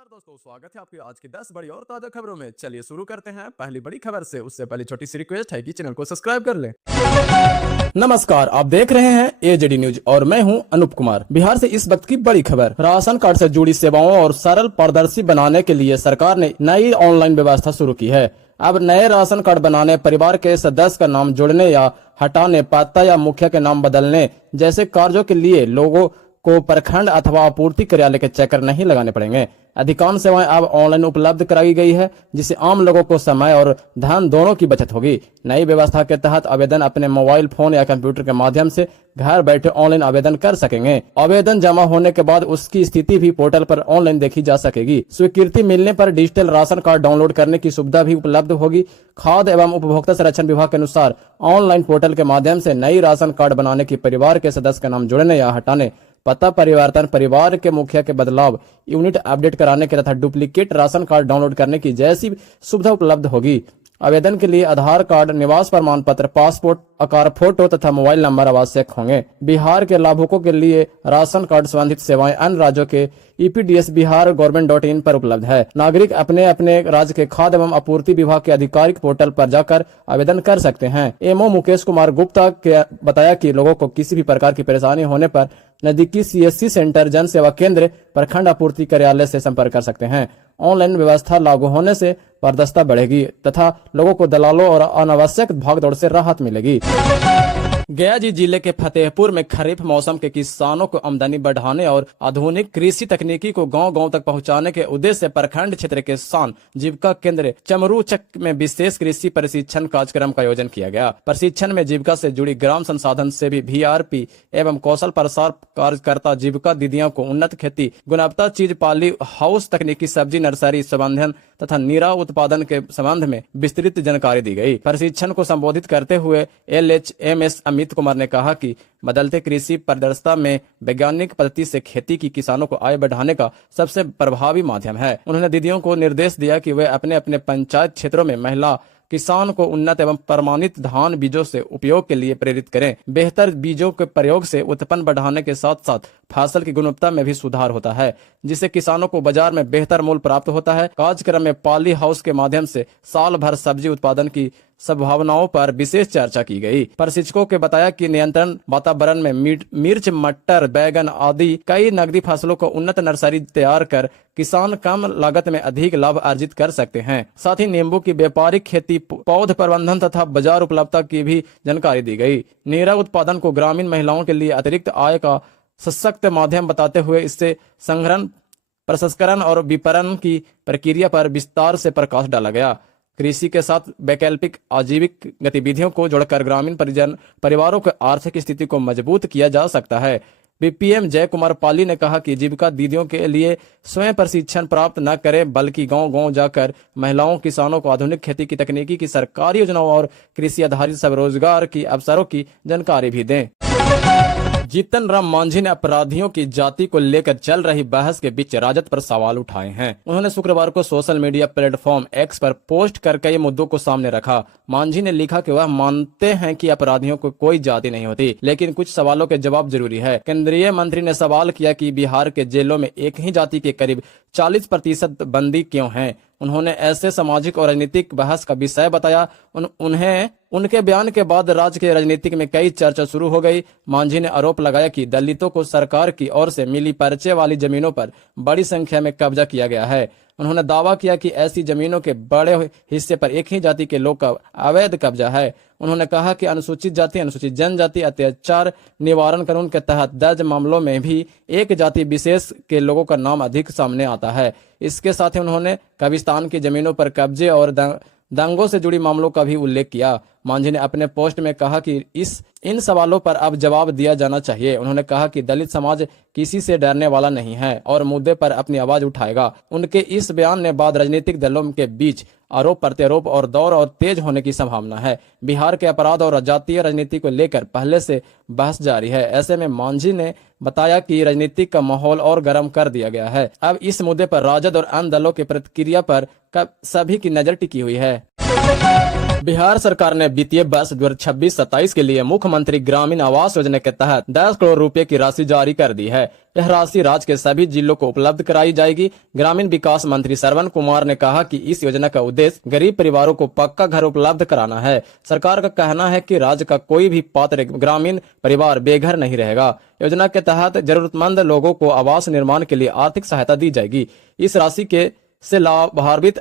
नमस्कार दोस्तों, स्वागत है आपके आज की 10 बड़ी और ताजा खबरों में। चलिए शुरू करते हैं पहली बड़ी खबर से। उससे पहले छोटी सी रिक्वेस्ट है कि चैनल को सब्सक्राइब कर लें। नमस्कार, आप देख रहे हैं एजेडी न्यूज और मैं हूं अनूप कुमार। बिहार से इस वक्त की बड़ी खबर। राशन कार्ड से जुड़ी सेवाओं और सरल पारदर्शी बनाने के लिए सरकार ने नई ऑनलाइन व्यवस्था शुरू की है। अब नए राशन कार्ड बनाने, परिवार के सदस्य का नाम जोड़ने या हटाने, पता या मुखिया के नाम बदलने जैसे कार्यों के लिए लोगों को प्रखंड अथवा आपूर्ति कार्यालय के चक्कर नहीं लगाने पड़ेंगे। अधिकांश सेवाएं अब ऑनलाइन उपलब्ध कराई गई है, जिससे आम लोगों को समय और धन दोनों की बचत होगी। नई व्यवस्था के तहत आवेदन अपने मोबाइल फोन या कंप्यूटर के माध्यम से घर बैठे ऑनलाइन आवेदन कर सकेंगे। आवेदन जमा होने के बाद उसकी स्थिति भी पोर्टल पर ऑनलाइन देखी जा सकेगी। स्वीकृति मिलने पर डिजिटल राशन कार्ड डाउनलोड करने की सुविधा भी उपलब्ध होगी। खाद्य एवं उपभोक्ता संरक्षण विभाग के अनुसार ऑनलाइन पोर्टल के माध्यम से नई राशन कार्ड बनाने की, परिवार के सदस्य का नाम जोड़ने या हटाने, पता परिवर्तन, परिवार के मुखिया के बदलाव, यूनिट अपडेट कराने के तथा डुप्लीकेट राशन कार्ड डाउनलोड करने की जैसी सुविधा उपलब्ध होगी। आवेदन के लिए आधार कार्ड, निवास प्रमाण पत्र, पासपोर्ट आकार फोटो तथा मोबाइल नंबर आवश्यक होंगे। बिहार के लाभुकों के लिए राशन कार्ड संबंधित सेवाएं अन्य राज्यों के EPDS बिहार गवर्नमेंट.in पर उपलब्ध है। नागरिक अपने अपने राज्य के खाद्य एवं आपूर्ति विभाग के आधिकारिक पोर्टल पर जाकर आवेदन कर सकते हैं। एमओ मुकेश कुमार गुप्ता के बताया कि लोगों को किसी भी प्रकार की परेशानी होने पर नजदीकी CSC सेंटर, जन सेवा केंद्र, प्रखंड आपूर्ति कार्यालय से संपर्क कर सकते हैं। ऑनलाइन व्यवस्था लागू होने से पारदर्शिता बढ़ेगी तथा लोगों को दलालों और अनावश्यक भागदौड़ से राहत मिलेगी। गया जिले के फतेहपुर में खरीफ मौसम के किसानों को आमदनी बढ़ाने और आधुनिक कृषि तकनीकी को गांव-गांव तक पहुंचाने के उद्देश्य से प्रखंड क्षेत्र के किसान जीविका केंद्र चमरूचक में विशेष कृषि प्रशिक्षण कार्यक्रम का आयोजन किया गया। प्रशिक्षण में जीविका से जुड़ी ग्राम संसाधन से भी VRP एवं कौशल प्रसार कार्यकर्ता जीविका दीदियों को उन्नत खेती, गुणवत्ता चीज पाली हाउस तकनीकी, सब्जी नर्सरी संवर्धन तथा नीरा उत्पादन के संबंध में विस्तृत जानकारी दी गई। प्रशिक्षण को संबोधित करते हुए LHMS अमित कुमार ने कहा कि बदलते कृषि परिदृश्य में वैज्ञानिक पद्धति से खेती की किसानों को आय बढ़ाने का सबसे प्रभावी माध्यम है। उन्होंने दीदियों को निर्देश दिया कि वे अपने अपने पंचायत क्षेत्रों में महिला किसान को उन्नत एवं प्रमाणित धान बीजों से उपयोग के लिए प्रेरित करें। बेहतर बीजों के प्रयोग से उत्पन्न बढ़ाने के साथ साथ फसल की गुणवत्ता में भी सुधार होता है, जिससे किसानों को बाजार में बेहतर मूल्य प्राप्त होता है। कार्यक्रम में पॉली हाउस के माध्यम से साल भर सब्जी उत्पादन की संभावनाओं पर विशेष चर्चा की गई। प्रशिक्षकों के बताया कि नियंत्रण वातावरण में मिर्च, मटर, बैगन आदि कई नकदी फसलों को उन्नत नर्सरी तैयार कर किसान कम लागत में अधिक लाभ अर्जित कर सकते हैं। साथ ही नींबू की व्यापारिक खेती, पौध प्रबंधन तथा बाजार उपलब्धता की भी जानकारी दी गई। नीरा उत्पादन को ग्रामीण महिलाओं के लिए अतिरिक्त आय का सशक्त माध्यम बताते हुए इससे संग्रहण, प्रसंस्करण और विपणन की प्रक्रिया पर विस्तार से प्रकाश डाला गया। कृषि के साथ वैकल्पिक आजीविक गतिविधियों को जोड़कर ग्रामीण परिवारों की आर्थिक स्थिति को मजबूत किया जा सकता है। BPM जय कुमार पाली ने कहा कि जीविका दीदियों के लिए स्वयं प्रशिक्षण प्राप्त न करें, बल्कि गांव-गांव जाकर महिलाओं, किसानों को आधुनिक खेती की तकनीकी की सरकारी योजनाओं और कृषि आधारित स्वरोजगार की अवसरों की जानकारी भी दें। जीतन राम मांझी ने अपराधियों की जाति को लेकर चल रही बहस के बीच राजद पर सवाल उठाए हैं। उन्होंने शुक्रवार को सोशल मीडिया प्लेटफॉर्म X पर पोस्ट कर कई मुद्दों को सामने रखा। मांझी ने लिखा कि वह मानते हैं कि अपराधियों को कोई जाति नहीं होती, लेकिन कुछ सवालों के जवाब जरूरी है। केंद्रीय मंत्री ने सवाल किया कि बिहार के जेलों में एक ही जाति के करीब 40% बंदी क्यों हैं। उन्होंने ऐसे सामाजिक और राजनीतिक बहस का विषय बताया। उनके बयान के बाद राज्य के राजनीतिक में कई चर्चा शुरू हो गई। मांझी ने आरोप लगाया कि दलितों को सरकार की ओर से मिली पर्चे वाली जमीनों पर बड़ी संख्या में कब्जा किया गया है। उन्होंने दावा किया कि ऐसी जमीनों के बड़े हिस्से पर एक ही जाति के लोग का अवैध कब्जा है। उन्होंने कहा कि अनुसूचित जाति, अनुसूचित जनजाति अत्याचार निवारण कानून के तहत दर्ज मामलों में भी एक जाति विशेष के लोगों का नाम अधिक सामने आता है। इसके साथ ही उन्होंने कब्रिस्तान की जमीनों पर कब्जे और दंगों से जुड़ी मामलों का भी उल्लेख किया। मांझी ने अपने पोस्ट में कहा कि इन सवालों पर अब जवाब दिया जाना चाहिए। उन्होंने कहा कि दलित समाज किसी से डरने वाला नहीं है और मुद्दे पर अपनी आवाज उठाएगा। उनके इस बयान ने बाद राजनीतिक दलों के बीच आरोप प्रत्यारोप और दौर और तेज होने की संभावना है। बिहार के अपराध और जातीय राजनीति को लेकर पहले से बहस जारी है। ऐसे में मांझी ने बताया कि राजनीतिक का माहौल और गर्म कर दिया गया है। अब इस मुद्दे पर राजद और अन्य दलों की प्रतिक्रिया पर सभी की नजर टिकी हुई है। बिहार सरकार ने वित्तीय वर्ष 2026-27 के लिए मुख्यमंत्री ग्रामीण आवास योजना के तहत 10 करोड़ रुपए की राशि जारी कर दी है। यह राशि राज्य के सभी जिलों को उपलब्ध कराई जाएगी। ग्रामीण विकास मंत्री श्रवण कुमार ने कहा कि इस योजना का उद्देश्य गरीब परिवारों को पक्का घर उपलब्ध कराना है। सरकार का कहना है कि राज्य का कोई भी पात्र ग्रामीण परिवार बेघर नहीं रहेगा। योजना के तहत जरूरतमंद लोगों को आवास निर्माण के लिए आर्थिक सहायता दी जाएगी। इस राशि से लाभान्वित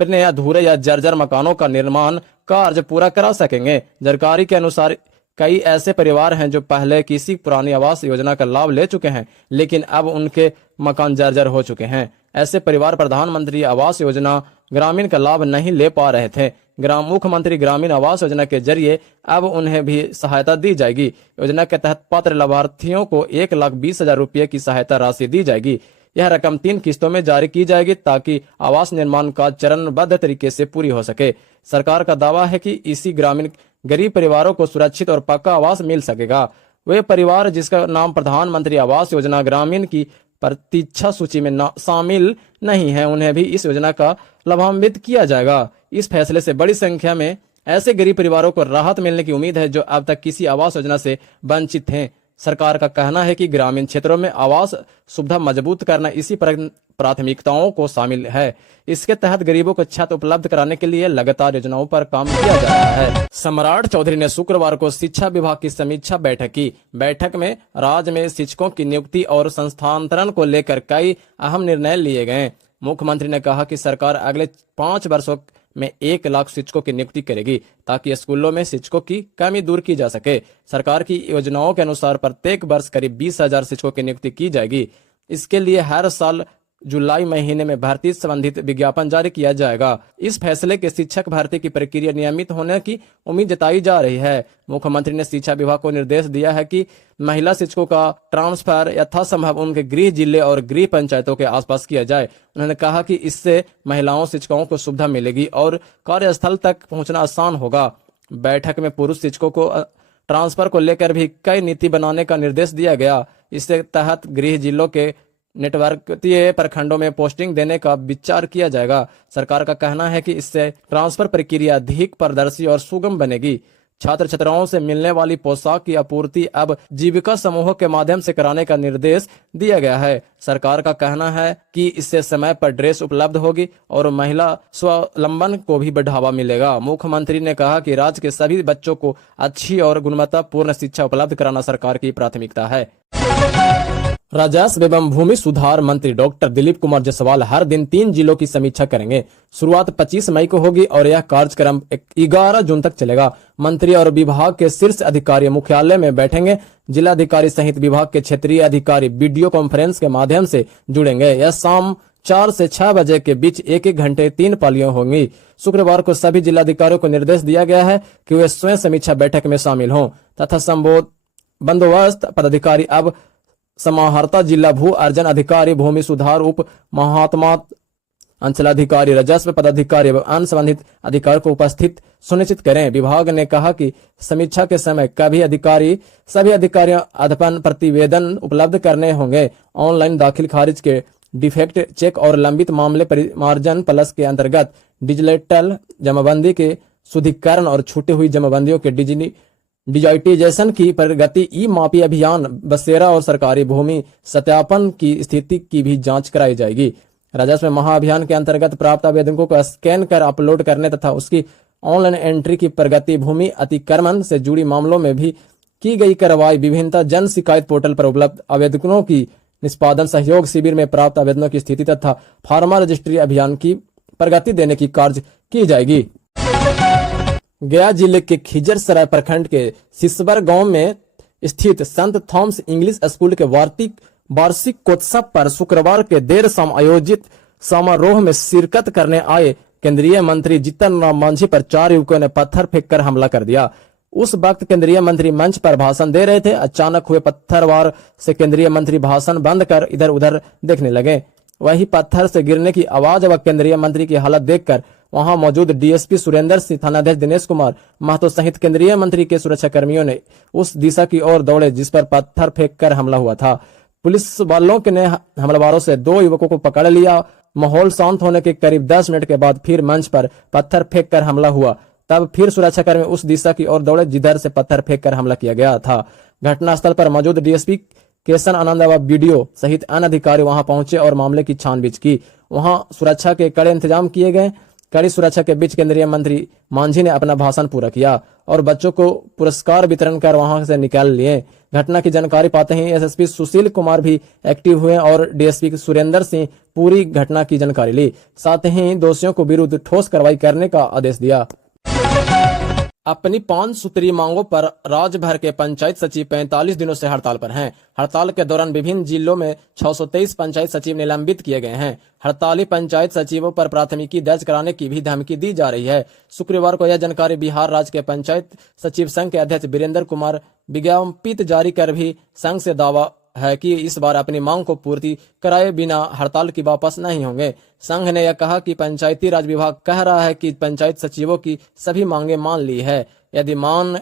अपने अधूरे या जर्जर मकानों का निर्माण कार्य पूरा करा सकेंगे। जानकारी के अनुसार कई ऐसे परिवार हैं जो पहले किसी पुरानी आवास योजना का लाभ ले चुके हैं, लेकिन अब उनके मकान जर्जर हो चुके हैं। ऐसे परिवार प्रधानमंत्री आवास योजना ग्रामीण का लाभ नहीं ले पा रहे थे। मुख्यमंत्री ग्रामीण आवास योजना के जरिए अब उन्हें भी सहायता दी जाएगी। योजना के तहत पात्र लाभार्थियों को 1,20,000 रुपये की सहायता राशि दी जाएगी। यह रकम 3 किस्तों में जारी की जाएगी ताकि आवास निर्माण का चरणबद्ध तरीके से पूरी हो सके। सरकार का दावा है कि इसी ग्रामीण गरीब परिवारों को सुरक्षित और पक्का आवास मिल सकेगा। वे परिवार जिसका नाम प्रधानमंत्री आवास योजना ग्रामीण की प्रतीक्षा सूची में शामिल नहीं है, उन्हें भी इस योजना का लाभान्वित किया जाएगा। इस फैसले से बड़ी संख्या में ऐसे गरीब परिवारों को राहत मिलने की उम्मीद है जो अब तक किसी आवास योजना से वंचित थे। सरकार का कहना है कि ग्रामीण क्षेत्रों में आवास सुविधा मजबूत करना इसी प्राथमिकताओं को शामिल है। इसके तहत गरीबों को छत उपलब्ध कराने के लिए लगातार योजनाओं पर काम किया जा रहा है। सम्राट चौधरी ने शुक्रवार को शिक्षा विभाग की समीक्षा बैठक की। बैठक में राज्य में शिक्षकों की नियुक्ति और संस्थानांतरण को लेकर कई अहम निर्णय लिए गए। मुख्यमंत्री ने कहा कि सरकार अगले 5 वर्षों में 1 लाख शिक्षकों की नियुक्ति करेगी ताकि स्कूलों में शिक्षकों की कमी दूर की जा सके। सरकार की योजनाओं के अनुसार प्रत्येक वर्ष करीब 20,000 शिक्षकों की नियुक्ति की जाएगी। इसके लिए हर साल जुलाई महीने में भर्ती संबंधित विज्ञापन जारी किया जाएगा। इस फैसले के शिक्षक भर्ती की प्रक्रिया नियमित होने की उम्मीद जताई जा रही है। मुख्यमंत्री ने शिक्षा विभाग को निर्देश दिया है कि महिला शिक्षकों का ट्रांसफर यथासंभव उनके गृह जिले और गृह पंचायतों के आसपास किया जाए। उन्होंने कहा कि इससे महिलाओं शिक्षकों को सुविधा मिलेगी और कार्यस्थल तक पहुंचना आसान होगा। बैठक में पुरुष शिक्षकों को ट्रांसफर को लेकर भी कई नीति बनाने का निर्देश दिया गया। इसके तहत गृह जिलों के नेटवर्कीय प्रखंडों में पोस्टिंग देने का विचार किया जाएगा। सरकार का कहना है कि इससे ट्रांसफर प्रक्रिया अधिक पारदर्शी और सुगम बनेगी। छात्र छात्राओं से मिलने वाली पोशाक की आपूर्ति अब जीविका समूहों के माध्यम से कराने का निर्देश दिया गया है। सरकार का कहना है कि इससे समय पर ड्रेस उपलब्ध होगी और महिला स्वावलंबन को भी बढ़ावा मिलेगा। मुख्यमंत्री ने कहा कि राज्य के सभी बच्चों को अच्छी और गुणवत्तापूर्ण शिक्षा उपलब्ध कराना सरकार की प्राथमिकता है। राजस्व एवं भूमि सुधार मंत्री डॉक्टर दिलीप कुमार जायसवाल हर दिन 3 जिलों की समीक्षा करेंगे। शुरुआत 25 मई को होगी और यह कार्यक्रम 11 जून तक चलेगा। मंत्री और विभाग के शीर्ष अधिकारी मुख्यालय में बैठेंगे। जिलाधिकारी सहित विभाग के क्षेत्रीय अधिकारी वीडियो कॉन्फ्रेंस के माध्यम से जुड़ेंगे। यह शाम 4 से 6 बजे के बीच 1-1 घंटे 3 पालियां होंगी। शुक्रवार को सभी जिलाधिकारियों को निर्देश दिया गया है कि वे स्वयं समीक्षा बैठक में शामिल हों तथा बंदोबस्त पदाधिकारी अब समाहर्ता जिला भू अर्जन अधिकारी भूमि सुधार उप महात्मा अंचलाधिकारी राजस्व पदाधिकारी एवं अन्य संबंधित अधिकारियों को उपस्थित सुनिश्चित करें। विभाग ने कहा कि समीक्षा के समय सभी अधिकारियों अध्ययन प्रतिवेदन उपलब्ध करने होंगे। ऑनलाइन दाखिल खारिज के डिफेक्ट चेक और लंबित मामले परिमार्जन प्लस के अंतर्गत डिजिटल जमाबंदी के शुद्धिकरण और छूटी हुई जमाबंदियों के डिजिटाइजेशन की प्रगति, ई मापी अभियान, बसेरा और सरकारी भूमि सत्यापन की स्थिति की भी जांच कराई जाएगी। राजस्व महाअभियान के अंतर्गत प्राप्त आवेदकों को स्कैन कर अपलोड करने तथा उसकी ऑनलाइन एंट्री की प्रगति, भूमि अतिक्रमण से जुड़ी मामलों में भी की गई कार्रवाई, विभिन्न जन शिकायत पोर्टल पर उपलब्ध आवेदकों की निष्पादन, सहयोग शिविर में प्राप्त आवेदनों की स्थिति तथा फार्मा रजिस्ट्री अभियान की प्रगति देने की कार्य की जाएगी। गया जिले के खिजरसराय प्रखंड के सिसबर गांव में स्थित संत थॉमस इंग्लिश स्कूल के वार्षिकोत्सव पर शुक्रवार के देर शाम आयोजित समारोह में शिरकत करने आए केंद्रीय मंत्री जीतन राम मांझी पर 4 युवकों ने पत्थर फेंककर हमला कर दिया। उस वक्त केंद्रीय मंत्री मंच पर भाषण दे रहे थे। अचानक हुए पत्थरवार से केंद्रीय मंत्री भाषण बंद कर इधर उधर देखने लगे। वही पत्थर से गिरने की आवाज व केंद्रीय मंत्री की हालत देखकर वहां मौजूद डीएसपी सुरेंद्र सिंह, थानाध्यक्ष दिनेश कुमार महतो सहित केंद्रीय मंत्री के सुरक्षा कर्मियों ने उस दिशा की ओर दौड़े जिस पर पत्थर फेंककर हमला हुआ था। पुलिस वालों ने हमलावरों से 2 युवकों को पकड़ लिया। माहौल शांत होने के करीब 10 मिनट के बाद फिर मंच पर पत्थर फेंककर हमला हुआ। तब फिर सुरक्षाकर्मी उस दिशा की ओर दौड़े जिधर से पत्थर फेंक कर हमला किया गया था। घटनास्थल पर मौजूद डीएसपी केशन आनंद व बीडीओ सहित अन्य अधिकारी वहां पहुंचे और मामले की छानबीन की। वहां सुरक्षा के कड़े इंतजाम किए गए। कड़ी सुरक्षा के बीच केंद्रीय मंत्री मांझी ने अपना भाषण पूरा किया और बच्चों को पुरस्कार वितरण कर वहां से निकाल लिए। घटना की जानकारी पाते ही एसएसपी सुशील कुमार भी एक्टिव हुए और डीएसपी सुरेंद्र सिंह पूरी घटना की जानकारी ली। साथ ही दोषियों को विरुद्ध ठोस कार्रवाई करने का आदेश दिया। अपनी 5 सूत्री मांगों पर राज्य भर के पंचायत सचिव 45 दिनों से हड़ताल पर हैं। हड़ताल के दौरान विभिन्न जिलों में 623 पंचायत सचिव निलंबित किए गए हैं। हड़ताली पंचायत सचिवों पर प्राथमिकी दर्ज कराने की भी धमकी दी जा रही है। शुक्रवार को यह जानकारी बिहार राज्य के पंचायत सचिव संघ के अध्यक्ष वीरेंद्र कुमार विज्ञप्ति जारी कर भी संघ से दावा है कि इस बार अपनी मांग को पूर्ति कराए बिना हड़ताल की वापस नहीं होंगे। संघ ने यह कहा कि पंचायती राज विभाग कह रहा है कि पंचायत सचिवों की सभी मांगे मान ली है। यदि मांग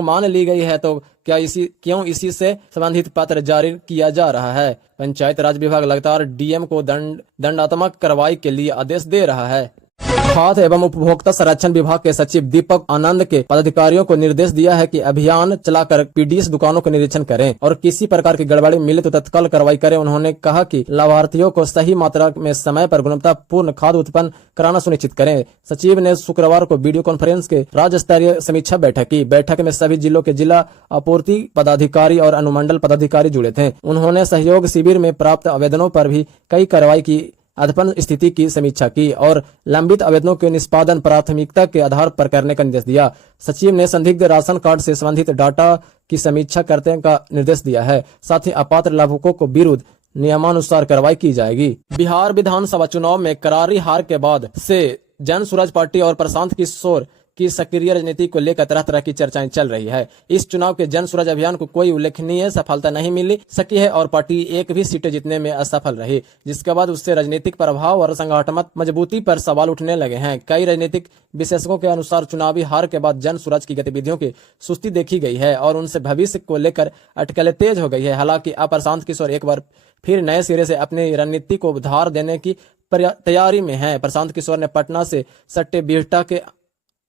मान ली गई है तो क्यों इसी से संबंधित पत्र जारी किया जा रहा है। पंचायत राज विभाग लगातार डीएम को दंडात्मक कार्रवाई के लिए आदेश दे रहा है। खाद्य एवं उपभोक्ता संरक्षण विभाग के सचिव दीपक आनंद के पदाधिकारियों को निर्देश दिया है कि अभियान चलाकर पीडीएस दुकानों का निरीक्षण करें और किसी प्रकार की गड़बड़ी मिले तो तत्काल कार्रवाई करें। उन्होंने कहा कि लाभार्थियों को सही मात्रा में समय पर गुणवत्तापूर्ण खाद्य उत्पन्न कराना सुनिश्चित करें। सचिव ने शुक्रवार को वीडियो कॉन्फ्रेंस के राज्य स्तरीय समीक्षा बैठक की। बैठक में सभी जिलों के जिला आपूर्ति पदाधिकारी और अनुमंडल पदाधिकारी जुड़े थे। उन्होंने सहयोग शिविर में प्राप्त आवेदनों पर भी कई कार्रवाई की अध्ययन स्थिति की समीक्षा की और लंबित आवेदनों के निष्पादन प्राथमिकता के आधार पर करने का निर्देश दिया। सचिव ने संदिग्ध राशन कार्ड से संबंधित डाटा की समीक्षा करने का निर्देश दिया है। साथ ही अपात्र लाभुकों को विरुद्ध नियमानुसार कार्रवाई की जाएगी। बिहार विधानसभा चुनाव में करारी हार के बाद से जन सुराज पार्टी और प्रशांत किशोर की सक्रिय राजनीति को लेकर तरह तरह की चर्चाएं चल रही है। इस चुनाव के जन स्वराज अभियान को कोई उल्लेखनीय सफलता नहीं मिली सकी है और पार्टी एक भी सीटें जीतने में असफल रही, जिसके बाद उससे राजनीतिक प्रभाव और संगठनात्मक मजबूती पर सवाल उठने लगे हैं। कई राजनीतिक विशेषज्ञों के अनुसार चुनावी हार के बाद जन स्वराज की गतिविधियों की सुस्ती देखी गई है और उनसे भविष्य को लेकर अटकलें तेज हो गई है। हालांकि अब प्रशांत किशोर एक बार फिर नए सिरे से अपनी रणनीति को उधार देने की तैयारी में है। प्रशांत किशोर ने पटना से सट्टे बिहटा के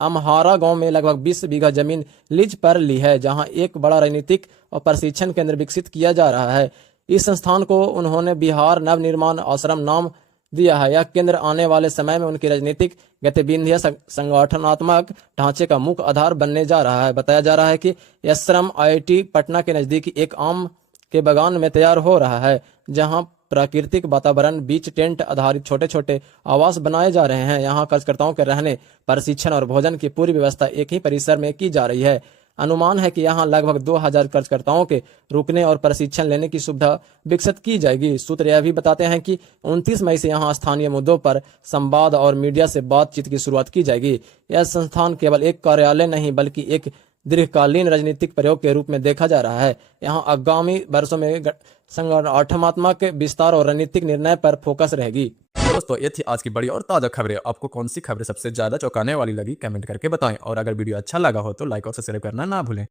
अमहारा गांव में लगभग 20 बीघा जमीन लीज पर ली है, जहां एक बड़ा राजनीतिक और प्रशिक्षण केंद्र विकसित किया जा रहा है। इस संस्थान को उन्होंने बिहार नवनिर्माण आश्रम नाम दिया है। यह केंद्र आने वाले समय में उनकी राजनीतिक गतिविधियां संगठनात्मक ढांचे का मुख्य आधार बनने जा रहा है। बताया जा रहा है कि यह आश्रम आईआईटी पटना के नजदीक एक आम के बागान में तैयार हो रहा है, जहां प्राकृतिक वातावरण बीच टेंट आधारित छोटे छोटे आवास बनाए जा रहे हैं। यहाँ कार्यकर्ताओं के रहने, प्रशिक्षण और भोजन की पूरी व्यवस्था एक ही परिसर में की जा रही है। अनुमान है कि यहाँ लगभग 2000 कार्यकर्ताओं के रुकने और प्रशिक्षण लेने की सुविधा विकसित की जाएगी। सूत्र यह भी बताते हैं कि 29 मई से यहाँ स्थानीय मुद्दों पर संवाद और मीडिया से बातचीत की शुरुआत की जाएगी। यह संस्थान केवल एक कार्यालय नहीं बल्कि एक दीर्घकालीन राजनीतिक प्रयोग के रूप में देखा जा रहा है। यहाँ आगामी वर्षों में संगठनात्मक विस्तार और रणनीतिक निर्णय पर फोकस रहेगी। दोस्तों, ये थी आज की बड़ी और ताजा खबरें। आपको कौन सी खबरें सबसे ज्यादा चौंकाने वाली लगी कमेंट करके बताएं और अगर वीडियो अच्छा लगा हो तो लाइक और सब्सक्राइब करना ना भूलें।